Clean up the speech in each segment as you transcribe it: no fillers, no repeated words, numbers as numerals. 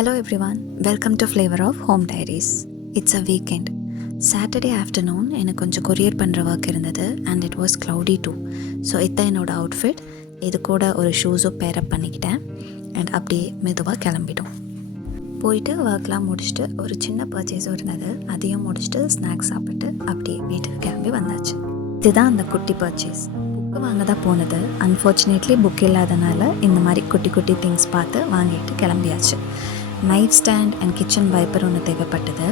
Hello everyone, welcome to Flavor of Home Diaries. It's a weekend. Saturday afternoon எனக்கு கொஞ்சம் courier பண்ணுற work இருந்தது and it was cloudy too. So இதான் என்னோடய outfit. இது கூட ஒரு ஷூஸும் பேரப் பண்ணிக்கிட்டேன் அண்ட் அப்படியே மெதுவாக கிளம்பிட்டோம். போயிட்டு ஒர்க்லாம் முடிச்சுட்டு ஒரு சின்ன பர்ச்சேஸும் இருந்தது, அதையும் முடிச்சுட்டு ஸ்நாக்ஸ் சாப்பிட்டு அப்படியே வீட்டுக்கு கிளம்பி வந்தாச்சு. இதுதான் அந்த குட்டி பர்ச்சேஸ். புக்கு வாங்க தான் போனது. அன்ஃபார்ச்சுனேட்லி புக் இல்லாதனால இந்த மாதிரி குட்டி குட்டி திங்ஸ் பார்த்து வாங்கிட்டு கிளம்பியாச்சு. Night stand and kitchen wiper ஒன்று தேவைப்பட்டது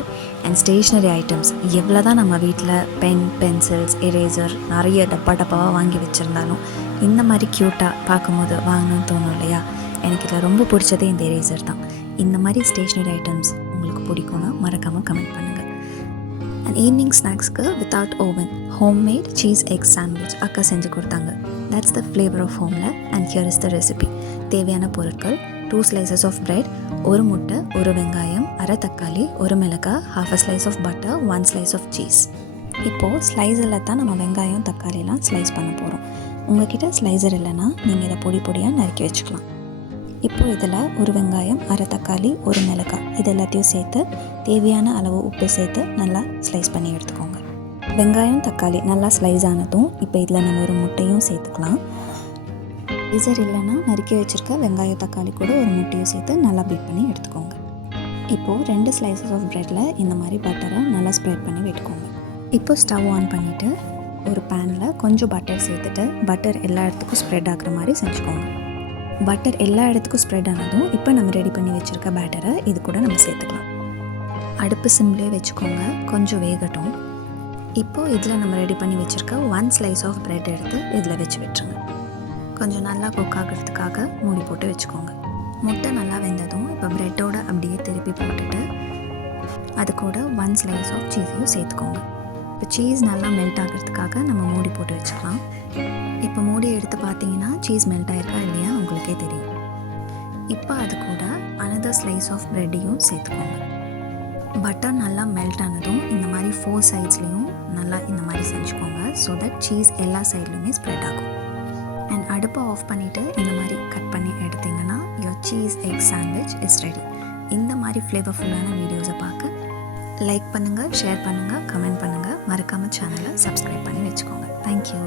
அண்ட் ஸ்டேஷ்னரி ஐட்டம்ஸ். எவ்வளோ தான் நம்ம வீட்டில் பென், பென்சில்ஸ், எரேசர் நிறைய டப்பாவாக வாங்கி வச்சுருந்தாலும் இந்த மாதிரி க்யூட்டாக பார்க்கும்போது வாங்கணும்னு தோணும் இல்லையா? எனக்கு இதில் ரொம்ப பிடிச்சதே இந்த எரேசர் தான். இந்த மாதிரி ஸ்டேஷ்னரி ஐட்டம்ஸ் உங்களுக்கு பிடிக்கும்னா மறக்காமல் கமெண்ட் பண்ணுங்கள். அண்ட் ஈவினிங் ஸ்நாக்ஸ்க்கு without oven homemade cheese egg sandwich அக்கா செஞ்சு கொடுத்தாங்க. தட்ஸ் த ஃப்ளேவர் ஆஃப் ஹோமில் and here is the recipe. தேவையான பொருட்கள்: 2 slices of bread, 1 முட்டை, 1 வெங்காயம், அரை தக்காளி, 1 மிளகாய், half a slice of butter, 1 slice of cheese. இப்போது ஸ்லைஸில் தான் நம்ம வெங்காயம் தக்காளிலாம் ஸ்லைஸ் பண்ண போகிறோம். உங்கள்கிட்ட ஸ்லைசர் இல்லைன்னா நீங்கள் இதை பொடியாக நறுக்கி வச்சுக்கலாம். இப்போது இதில் 1 வெங்காயம், அரை தக்காளி, 1 மிளகாய் இது எல்லாத்தையும் சேர்த்து தேவையான அளவு உப்பு சேர்த்து நல்லா ஸ்லைஸ் பண்ணி எடுத்துக்கோங்க. வெங்காயம் தக்காளி நல்லா ஸ்லைஸ் ஆனதும் இப்போ இதில் நம்ம 1 முட்டையும் சேர்த்துக்கலாம். ஸ்லைசர் இல்லைன்னா நறுக்கி வச்சுருக்க வெங்காயம் தக்காளி கூட 1 முட்டையும் சேர்த்து நல்லா பீட் பண்ணி எடுத்துக்கோங்க. இப்போது 2 slices ஆஃப் ப்ரெட்டில் இந்த மாதிரி பட்டரை நல்லா ஸ்ப்ரெட் பண்ணி விட்டுக்கோங்க. இப்போது ஸ்டவ் ஆன் பண்ணிவிட்டு ஒரு பேனில் கொஞ்சம் பட்டர் சேர்த்துட்டு பட்டர் எல்லா இடத்துக்கும் ஸ்ப்ரெட் ஆகிற மாதிரி செஞ்சுக்கோங்க. பட்டர் எல்லா இடத்துக்கும் ஸ்ப்ரெட் ஆனதும் இப்போ நம்ம ரெடி பண்ணி வச்சுருக்க பேட்டரை இது கூட நம்ம சேர்த்துக்கலாம். அடுப்பு சிம்லேயே வச்சுக்கோங்க, கொஞ்சம் வேகட்டும். இப்போது இதில் நம்ம ரெடி பண்ணி வச்சுருக்க 1 slice ஆஃப் ப்ரெட் எடுத்து இதில் வச்சு விட்டுருங்க. கொஞ்சம் நல்லா குக் ஆகிறதுக்காக மூடி போட்டு வச்சுக்கோங்க. முட்டை நல்லா வெந்ததும் இப்போ ப்ரெட்டோட அப்படியே திருப்பி போட்டுட்டு அது கூட 1 slice ஆஃப் சீஸையும் சேர்த்துக்கோங்க. இப்போ சீஸ் நல்லா மெல்ட் ஆகிறதுக்காக நம்ம மூடி போட்டு வச்சுக்கலாம். இப்போ மூடி எடுத்து பார்த்தீங்கன்னா சீஸ் மெல்ட் ஆகிருக்கா இல்லையா உங்களுக்கே தெரியும். இப்போ அது கூட another slice ஆஃப் ப்ரெட்டையும் சேர்த்துக்கோங்க. பட்டர் நல்லா மெல்ட் ஆனதும் இந்த மாதிரி 4 sides-லேயும் நல்லா இந்த மாதிரி செஞ்சுக்கோங்க. ஸோ தட் சீஸ் எல்லா சைட்லையுமே ஸ்ப்ரெட் ஆகும். அண்ட் அடுப்பை ஆஃப் பண்ணிவிட்டு இந்த மாதிரி கட் பண்ணி எடுத்திங்கன்னா your cheese egg sandwich is ready. இந்த மாதிரி ஃப்ளேவர்ஃபுல்லான வீடியோஸை பார்க்க லைக் பண்ணுங்கள், ஷேர் பண்ணுங்கள், கமெண்ட் பண்ணுங்கள். மறக்காமல் சேனலை சப்ஸ்கிரைப் பண்ணி வச்சுக்கோங்க. தேங்க்யூ.